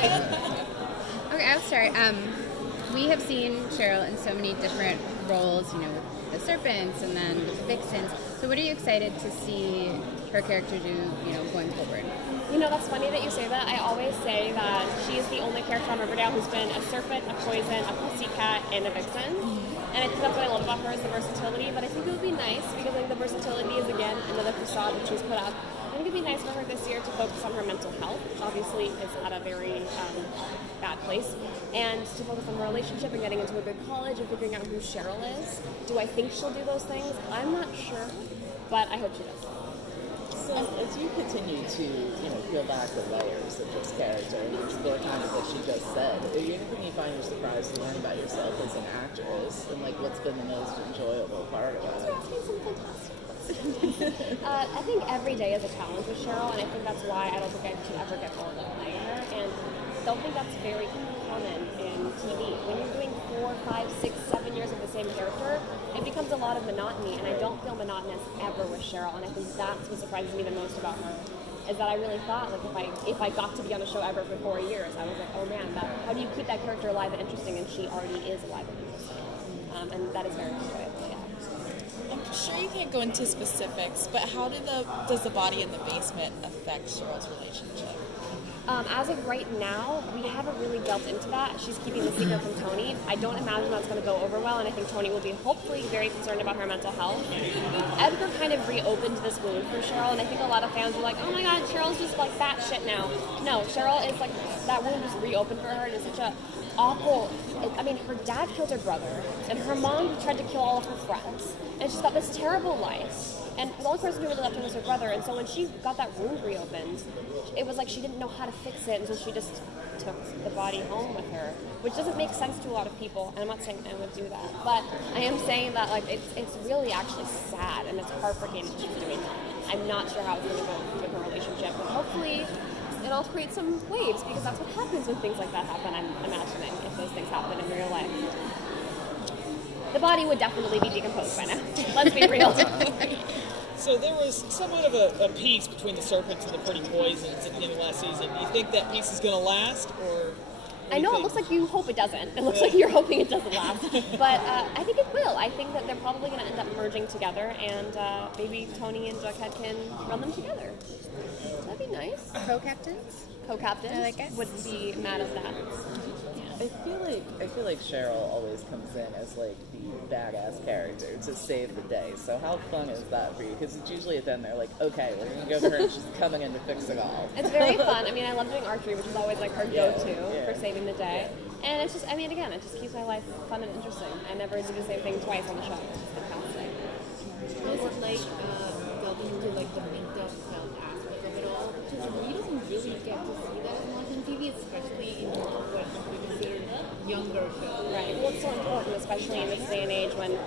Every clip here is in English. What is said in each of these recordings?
Okay, I'll start. We have seen Cheryl in so many different roles, you know, with the Serpents and then with the Vixens. So what are you excited to see her character do, you know, going forward? You know, that's funny that you say that. I always say that she is the only character on Riverdale who's been a serpent, a poison, a pussycat, and a vixen. And I think that's what I love about her is the versatility. But I think it would be nice, because I think the versatility is, again, another facade that she's put up. I think it'd be nice for her this year to focus on her mental health, which obviously is at a very bad place, and to focus on her relationship and getting into a good college and figuring out who Cheryl is. Do I think she'll do those things? I'm not sure, but I hope she does. So as you continue to, you know, peel back the layers of this character and explore kind of what she just said, is there anything you find you're surprised to learn about yourself as an actress, and like what's been the most enjoyable part of it? You're asking some fantastic questions. I think every day is a challenge with Cheryl, and I think that's why I don't think I can ever get bored of playing her. And I don't think that's very common in TV. When you're doing 4, 5, 6, 7 years of the same character, it becomes a lot of monotony, and I don't feel monotonous ever with Cheryl, and I think that's what surprises me the most about her, is that I really thought, like, if I got to be on a show ever for 4 years, I was like, oh man, how do you keep that character alive and interesting, and she already is alive and interesting. And that is very enjoyable, yeah. I'm sure you can't go into specifics, but how does the body in the basement affect Cheryl's relationship? As of right now, we haven't really delved into that. She's keeping the secret from Tony. I don't imagine that's going to go over well, and I think Tony will be hopefully very concerned about her mental health. Edgar kind of reopened this wound for Cheryl, and I think a lot of fans were like, oh my god, Cheryl's just like that shit now. No, Cheryl is like, that wound just reopened for her, and it's such a awful, I mean, her dad killed her brother, and her mom tried to kill all of her friends, and she's got this terrible life. And the only person who really left her was her brother, and so when she got that wound reopened, it was like she didn't know how to fix it, and so she just took the body home with her, which doesn't make sense to a lot of people, and I'm not saying I would do that, but I am saying that like it's really actually sad, and it's heartbreaking that she's doing that. I'm not sure how it's going to go with her relationship, but hopefully it'll create some waves, because that's what happens when things like that happen, I'm imagining, if those things happen in real life. The body would definitely be decomposed by now. Let's be real. So there was somewhat of a peace between the Serpents and the Pretty Poisons at the end of last season. Do you think that peace is going to last, or? I know it looks like you hope it doesn't. It looks like you're hoping it doesn't last, but I think it will. I think that they're probably going to end up merging together, and maybe Tony and Jughead can run them together. That'd be nice. Co-captains? Co-captains. I like it. Wouldn't be mad at that. I feel like Cheryl always comes in as like the badass character to save the day. So how fun is that for you? Because it's usually at the end they're like, okay, we're gonna go for her and she's coming in to fix it all. It's very fun. I mean, I love doing archery, which is always like her go-to for saving the day. And it's just, I mean, again, it just keeps my life fun and interesting. I never do the same thing twice on the show. It's fantastic. Was it like delving into like the mental health aspect of it all? Because we don't really get to see that as much on TV, especially in what we consider younger shows. Right. Well, it's so important, especially in this day and age when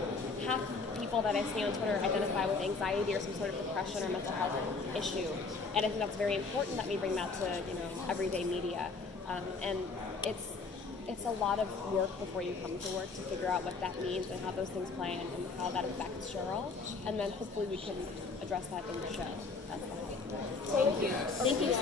half the people that I see on Twitter identify with anxiety or some sort of depression or mental health issue. And I think that's very important that we bring that to, you know, everyday media. And it's a lot of work before you come to work to figure out what that means and how those things play and how that affects Cheryl. And then hopefully we can address that in the show. That's all. Thank you. Thank you.